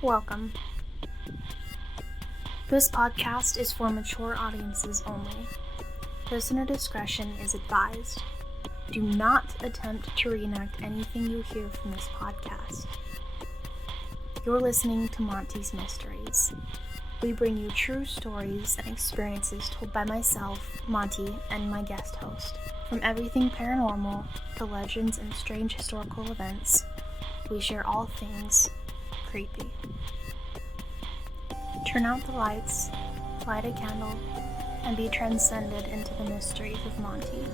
Welcome. This podcast is for mature audiences only. Listener discretion is advised. Do not attempt to reenact anything you hear from this podcast. You're listening to Monty's Mysteries. We bring you true stories and experiences told by myself, Monty, and my guest host. From everything paranormal to legends and strange historical events, we share all things creepy. Turn out the lights, light a candle, and be transcended into the mysteries of Monty.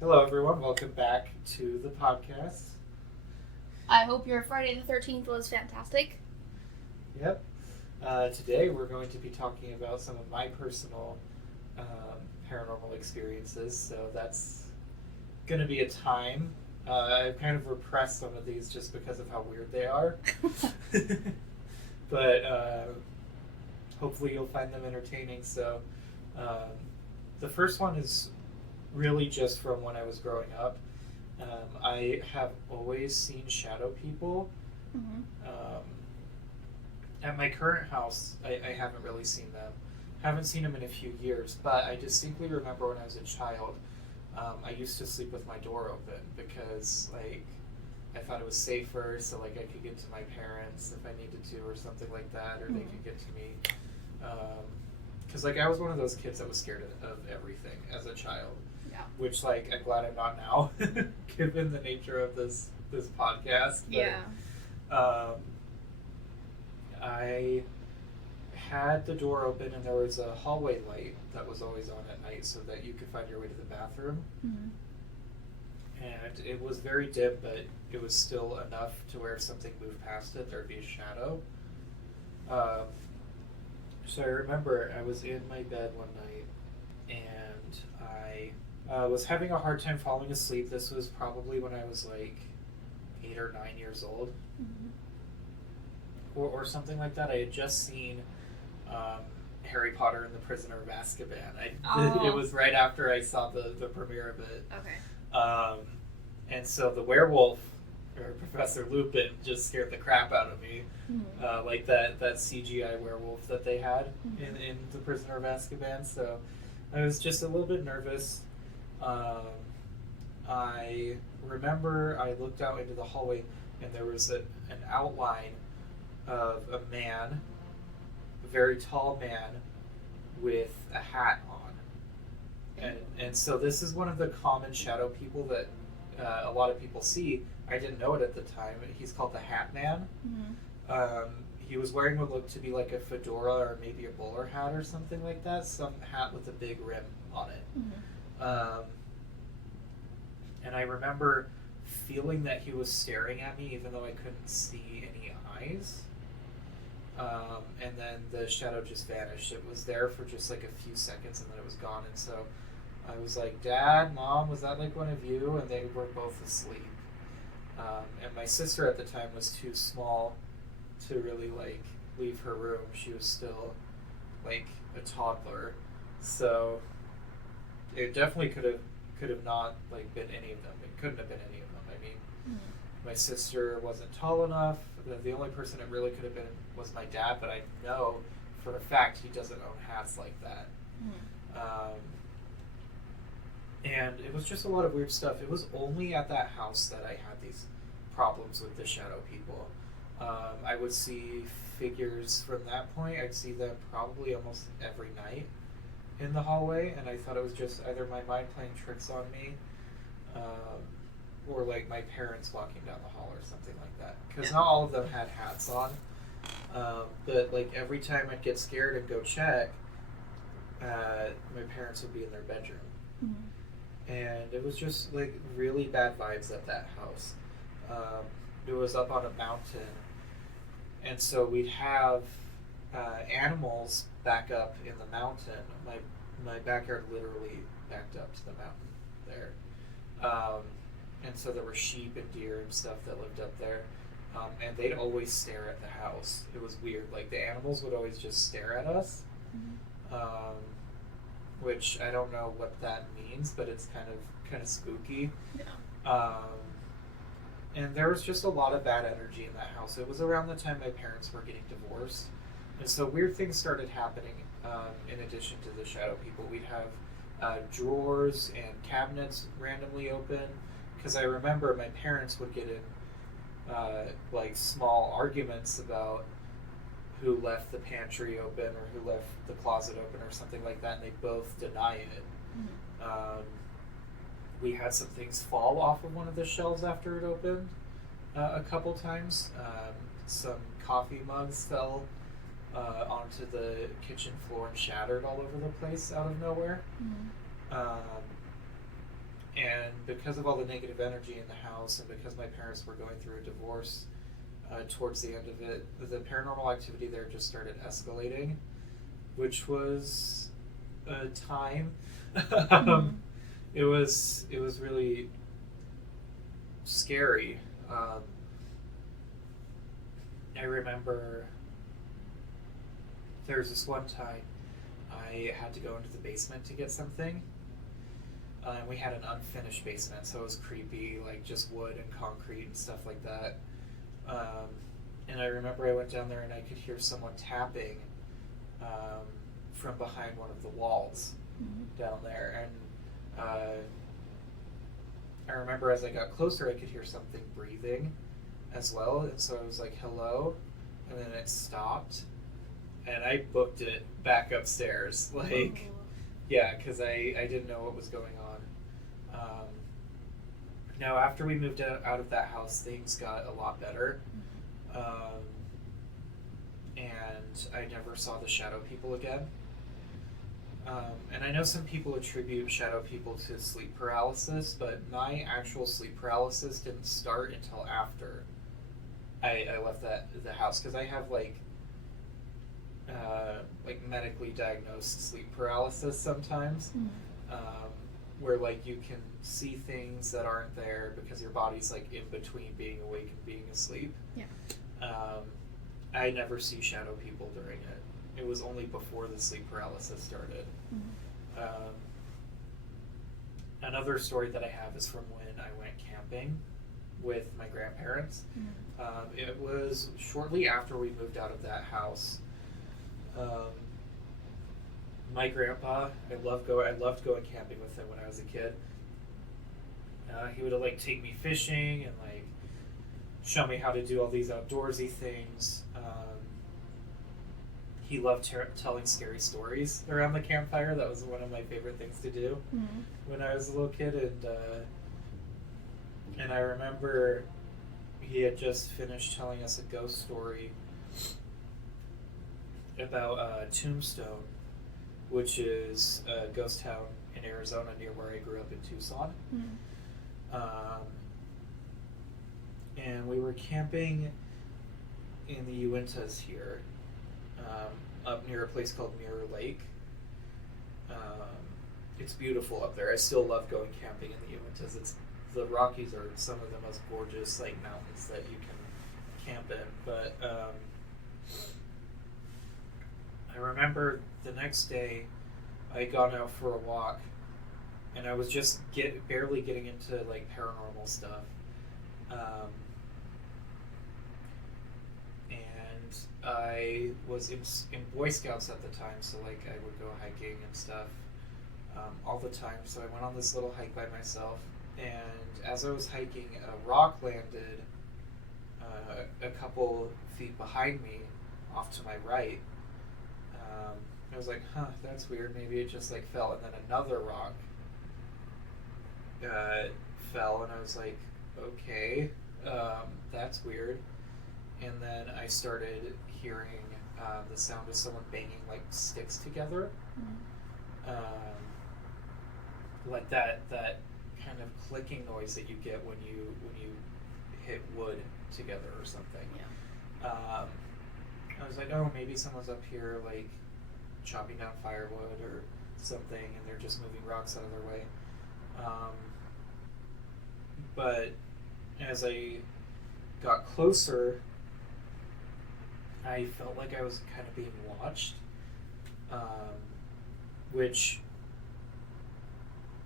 Hello everyone, welcome back to the podcast. I hope your Friday the 13th was fantastic. Yep. Today we're going to be talking about some of my personal paranormal experiences, so that's going to be a time. I've kind of repressed some of these just because of how weird they are. But hopefully you'll find them entertaining. So the first one is really just from when I was growing up. I have always seen shadow people. At my current house, I haven't really seen them. Haven't seen them in a few years, but I distinctly remember when I was a child, I used to sleep with my door open because, I thought it was safer, so, I could get to my parents if I needed to or something like that, or they could get to me. Because, I was one of those kids that was scared of everything as a child. Yeah. Which, I'm glad I'm not now, given the nature of this podcast. But, Yeah. I had the door open and there was a hallway light that was always on at night so that you could find your way to the bathroom. And it was very dim, but it was still enough to where if something moved past it, there'd be a shadow. So I remember I was in my bed one night and I was having a hard time falling asleep. This was probably when I was 8 or 9 years old. Or something like that. I had just seen Harry Potter and the Prisoner of Azkaban. It was right after I saw the premiere of it. Okay. And so the werewolf, or Professor Lupin, just scared the crap out of me. That CGI werewolf that they had in the Prisoner of Azkaban. So I was just a little bit nervous. I remember I looked out into the hallway and there was an outline of a man, a very tall man with a hat on. And so this is one of the common shadow people that a lot of people see. I didn't know it at the time. He's called the Hat Man. He was wearing what looked to be like a fedora or maybe a bowler hat or something like that, some hat with a big rim on it. And I remember feeling that he was staring at me even though I couldn't see any eyes. And then the shadow just vanished. It was there for just a few seconds and then it was gone. And so I was like, Dad, Mom, was that one of you? And they were both asleep. And my sister at the time was too small to really leave her room. She was still a toddler. So it definitely could have not been any of them. It couldn't have been any of them. I mean, my sister wasn't tall enough. The only person it really could have been was my dad, but I know for a fact he doesn't own hats like that. And it was just a lot of weird stuff. It was only at that house that I had these problems with the shadow people. I would see figures from that point. I'd see them probably almost every night in the hallway, and I thought it was just either my mind playing tricks on me, or my parents walking down the hall or something like that. Because not all of them had hats on. But every time I'd get scared and go check, my parents would be in their bedroom. And it was just really bad vibes at that house. It was up on a mountain, and so we'd have animals back up in the mountain. My backyard literally backed up to the mountain there. And so there were sheep and deer and stuff that lived up there. And they'd always stare at the house. It was weird. The animals would always just stare at us. which I don't know what that means, but it's kind of spooky. Yeah. And there was just a lot of bad energy in that house. It was around the time my parents were getting divorced, and so weird things started happening. In addition to the shadow people, we'd have drawers and cabinets randomly open, because I remember my parents would get in like small arguments about who left the pantry open or who left the closet open or something like that, and they both deny it. We had some things fall off of one of the shelves after it opened a couple times. Some coffee mugs fell onto the kitchen floor and shattered all over the place out of nowhere. And because of all the negative energy in the house, and because my parents were going through a divorce towards the end of it, the paranormal activity there just started escalating, which was a time. It was really scary. I remember there was this one time I had to go into the basement to get something. And we had an unfinished basement, so it was creepy, like just wood and concrete and stuff like that. And I remember I went down there and I could hear someone tapping from behind one of the walls down there. And I remember as I got closer, I could hear something breathing as well. And so I was like, hello. And then it stopped. And I booked it back upstairs. Like, yeah, because I didn't know what was going on. Now, after we moved out of that house, things got a lot better. And I never saw the shadow people again. And I know some people attribute shadow people to sleep paralysis, but my actual sleep paralysis didn't start until after I left the house, because I have like medically diagnosed sleep paralysis sometimes, where like you can see things that aren't there because your body's like in between being awake and being asleep. I never see shadow people during it. It was only before the sleep paralysis started. Another story that I have is from when I went camping with my grandparents. It was shortly after we moved out of that house. My grandpa, I loved going camping with him when I was a kid. He would like take me fishing and like show me how to do all these outdoorsy things. He loved telling scary stories around the campfire. That was one of my favorite things to do when I was a little kid. And I remember he had just finished telling us a ghost story about Tombstone, which is a ghost town in Arizona near where I grew up in Tucson. And we were camping in the Uintas here, up near a place called Mirror Lake. It's beautiful up there. I still love going camping in the Uintas. The Rockies are some of the most gorgeous like mountains that you can camp in. But I remember the next day I had gone out for a walk, and I was just barely getting into like paranormal stuff. And I was in Boy Scouts at the time, so like I would go hiking and stuff all the time. So I went on this little hike by myself, and as I was hiking, a rock landed a couple feet behind me off to my right. I was like, huh, that's weird. Maybe it just like fell. And then another rock fell, and I was like, okay, that's weird. And then I started hearing the sound of someone banging like sticks together, like that kind of clicking noise that you get when you hit wood together or something. I was like, oh, maybe someone's up here like chopping down firewood or something, and they're just moving rocks out of their way. But as I got closer, I felt like I was kind of being watched, which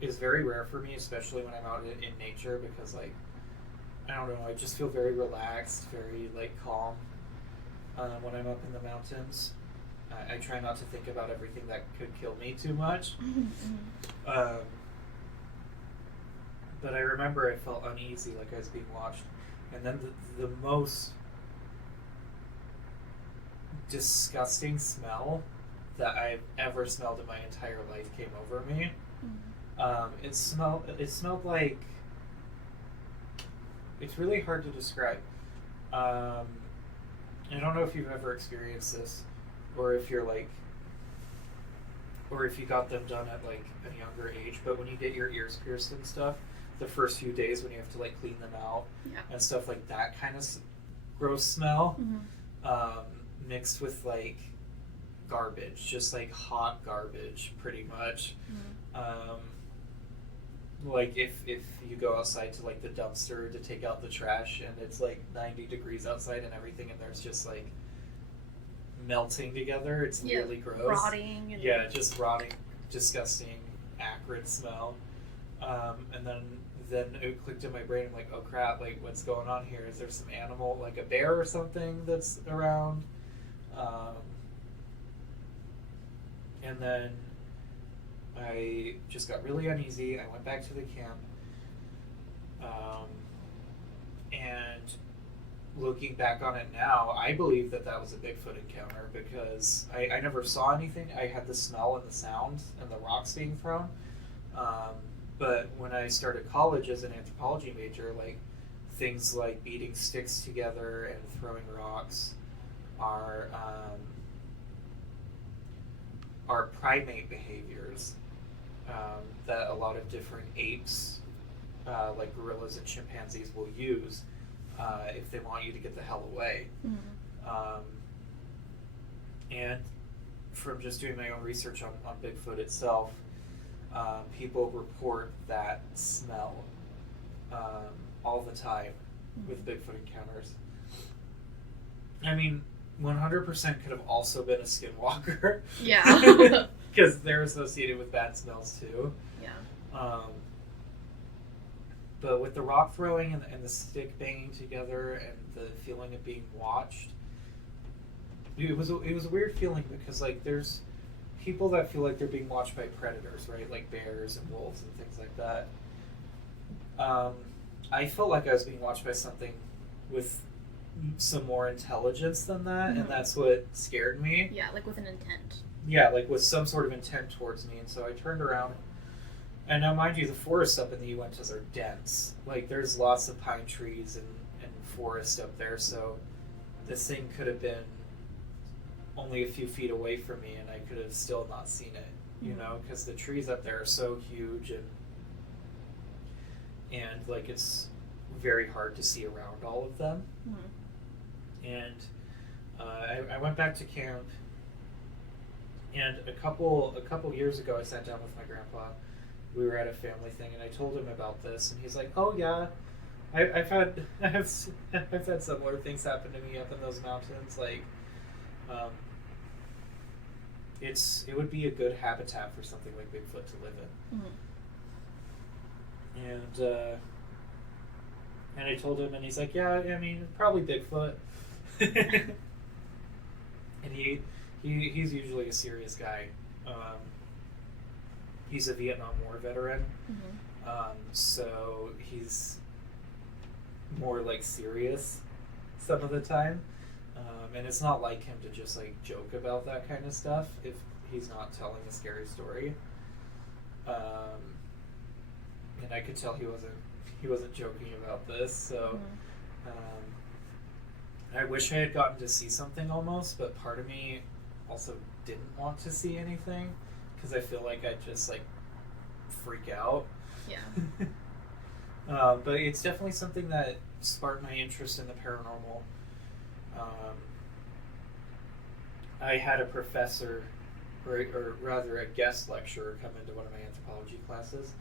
is very rare for me, especially when I'm out in nature, because like I don't know, I just feel very relaxed, very like calm when I'm up in the mountains. I try not to think about everything that could kill me too much. Um, but I remember I felt uneasy, like I was being watched. And then the most disgusting smell that I've ever smelled in my entire life came over me. It smelled like, it's really hard to describe. I don't know if you've ever experienced this, or if you're like, or if you got them done at like a younger age, but when you get your ears pierced and stuff, the first few days when you have to like clean them out and stuff like that kind of gross smell, mixed with like garbage, just like hot garbage pretty much. Like if you go outside to like the dumpster to take out the trash and it's like 90 degrees outside and everything and there's just like melting together, it's really gross. Rotting. And just rotting, disgusting, acrid smell. And then it clicked in my brain, I'm like, oh crap, like what's going on here? Is there some animal, like a bear or something that's around? And then I just got really uneasy. I went back to the camp. And looking back on it now, I believe that was a Bigfoot encounter because I never saw anything. I had the smell and the sound and the rocks being thrown. But when I started college as an anthropology major, like things like beating sticks together and throwing rocks are primate behaviors that a lot of different apes, like gorillas and chimpanzees, will use if they want you to get the hell away. And from just doing my own research on Bigfoot itself, people report that smell all the time with Bigfoot encounters. I mean, 100% could have also been a skinwalker. Yeah. Because they're associated with bad smells too. Yeah. But with the rock throwing and the stick banging together and the feeling of being watched, it was a weird feeling because like there's people that feel like they're being watched by predators, right? Like bears and wolves and things like that. I felt like I was being watched by something with some more intelligence than that, and that's what scared me. Yeah, like with an intent. Yeah, like with some sort of intent towards me, and so I turned around. And now, mind you, the forests up in the Uintas are dense. Like, there's lots of pine trees and forest up there, so this thing could have been only a few feet away from me, and I could have still not seen it, you know, because the trees up there are so huge, and like, it's very hard to see around all of them. And I went back to camp, and a couple years ago, I sat down with my grandpa. We were at a family thing, and I told him about this, and he's like, "Oh yeah, I've had similar things happen to me up in those mountains. Like, it would be a good habitat for something like Bigfoot to live in." And I told him, and he's like, "Yeah, I mean, probably Bigfoot." And he's usually a serious guy. He's a Vietnam War veteran, so he's more like serious some of the time. And it's not like him to just like joke about that kind of stuff if he's not telling a scary story. And I could tell he wasn't joking about this. So I wish I had gotten to see something almost, but part of me also didn't want to see anything because I feel like I'd just like freak out. Yeah. But it's definitely something that sparked my interest in the paranormal. I had a professor, or rather a guest lecturer, come into one of my anthropology classes.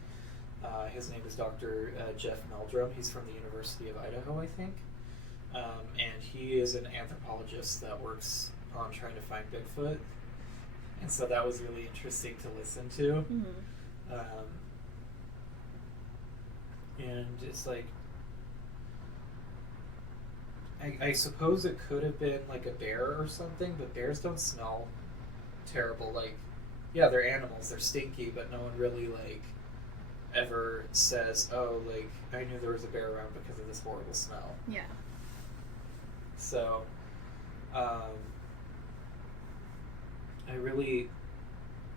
His name is Dr. Jeff Meldrum. He's from the University of Idaho, I think. And he is an anthropologist that works on trying to find Bigfoot. And so that was really interesting to listen to. And it's like, I suppose it could have been like a bear or something, but bears don't smell terrible. Like, yeah, they're animals, they're stinky, but no one really like ever says, oh, like, I knew there was a bear around because of this horrible smell. Yeah. So, I really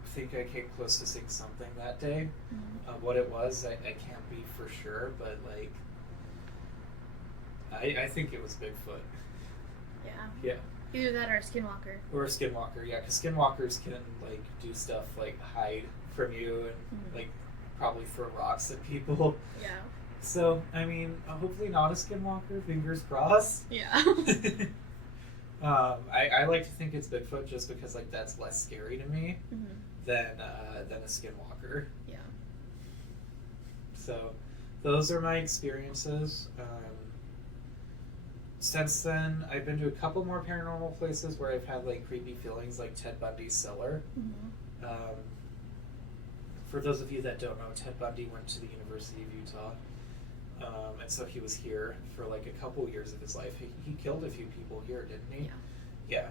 think I came close to seeing something that day. Mm-hmm. What it was, I can't be for sure, but like, I think it was Bigfoot. Yeah. Yeah. Either that or a skinwalker. Or a skinwalker, yeah, because skinwalkers can like do stuff like hide from you and like probably throw rocks at people. Yeah. So, I mean, hopefully not a skinwalker, fingers crossed. Yeah. I like to think it's Bigfoot just because like that's less scary to me than a skinwalker. Yeah. So, those are my experiences. Since then, I've been to a couple more paranormal places where I've had like creepy feelings, like Ted Bundy's cellar. For those of you that don't know, Ted Bundy went to the University of Utah. And so he was here for like a couple years of his life. He killed a few people here, didn't he? Yeah.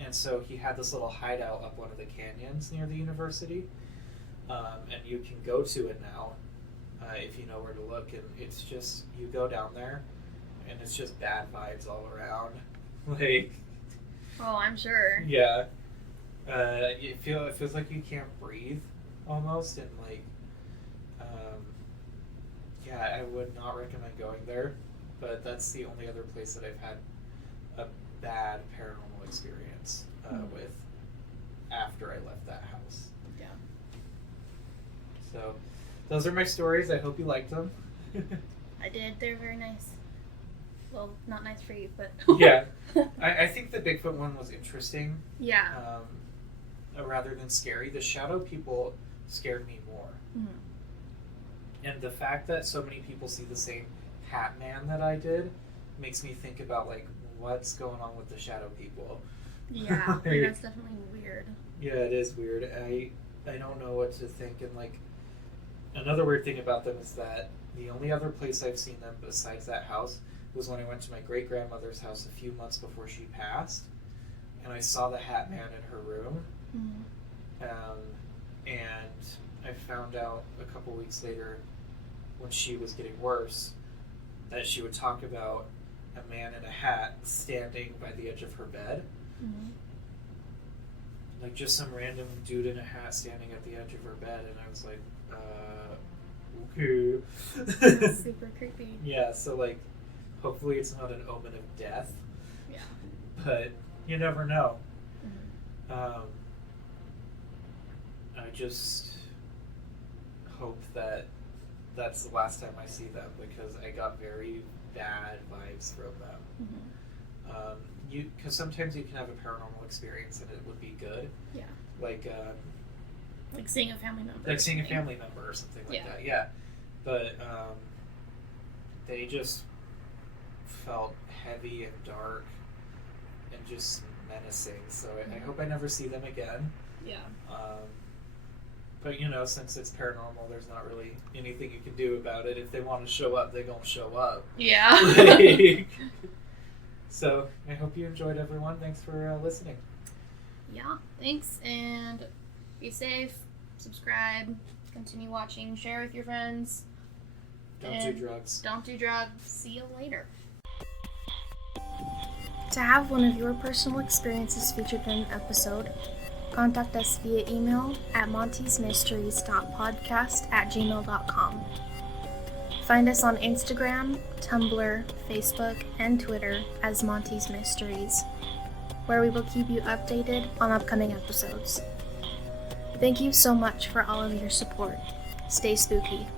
And so he had this little hideout up one of the canyons near the university. And you can go to it now if you know where to look. And it's just, you go down there and it's just bad vibes all around. Like, oh, I'm sure. Yeah. It feels like you can't breathe almost, and like, yeah, I would not recommend going there, but that's the only other place that I've had a bad paranormal experience with after I left that house. Yeah. So, those are my stories. I hope you liked them. I did. They're very nice. Well, not nice for you, but... Yeah. I think the Bigfoot one was interesting. Yeah. Rather than scary. The shadow people scared me more. And the fact that so many people see the same hat man that I did makes me think about, like, what's going on with the shadow people. Yeah, that's definitely weird. Yeah, it is weird. I don't know what to think. And, like, another weird thing about them is that the only other place I've seen them besides that house was when I went to my great-grandmother's house a few months before she passed. And I saw the hat man in her room. And I found out a couple weeks later, when she was getting worse, that she would talk about a man in a hat standing by the edge of her bed. Like just some random dude in a hat standing at the edge of her bed, and I was like, okay. That's super creepy. Yeah, so like, hopefully it's not an omen of death. Yeah. But you never know. I just hope that that's the last time I see them, because I got very bad vibes from them. Because sometimes you can have a paranormal experience and it would be good. Yeah. Like seeing a family member. Like seeing a family member or something like that. Yeah. But they just felt heavy and dark and just menacing. So I hope I never see them again. Yeah. But, you know, since it's paranormal, there's not really anything you can do about it. If they want to show up, they're going to show up. Yeah. So, I hope you enjoyed, everyone. Thanks for listening. Yeah, thanks. And be safe, subscribe, continue watching, share with your friends. Don't do drugs. Don't do drugs. See you later. To have one of your personal experiences featured in an episode, contact us via email at montysmysteries.podcast@gmail.com. Find us on Instagram, Tumblr, Facebook, and Twitter as Monty's Mysteries, where we will keep you updated on upcoming episodes. Thank you so much for all of your support. Stay spooky.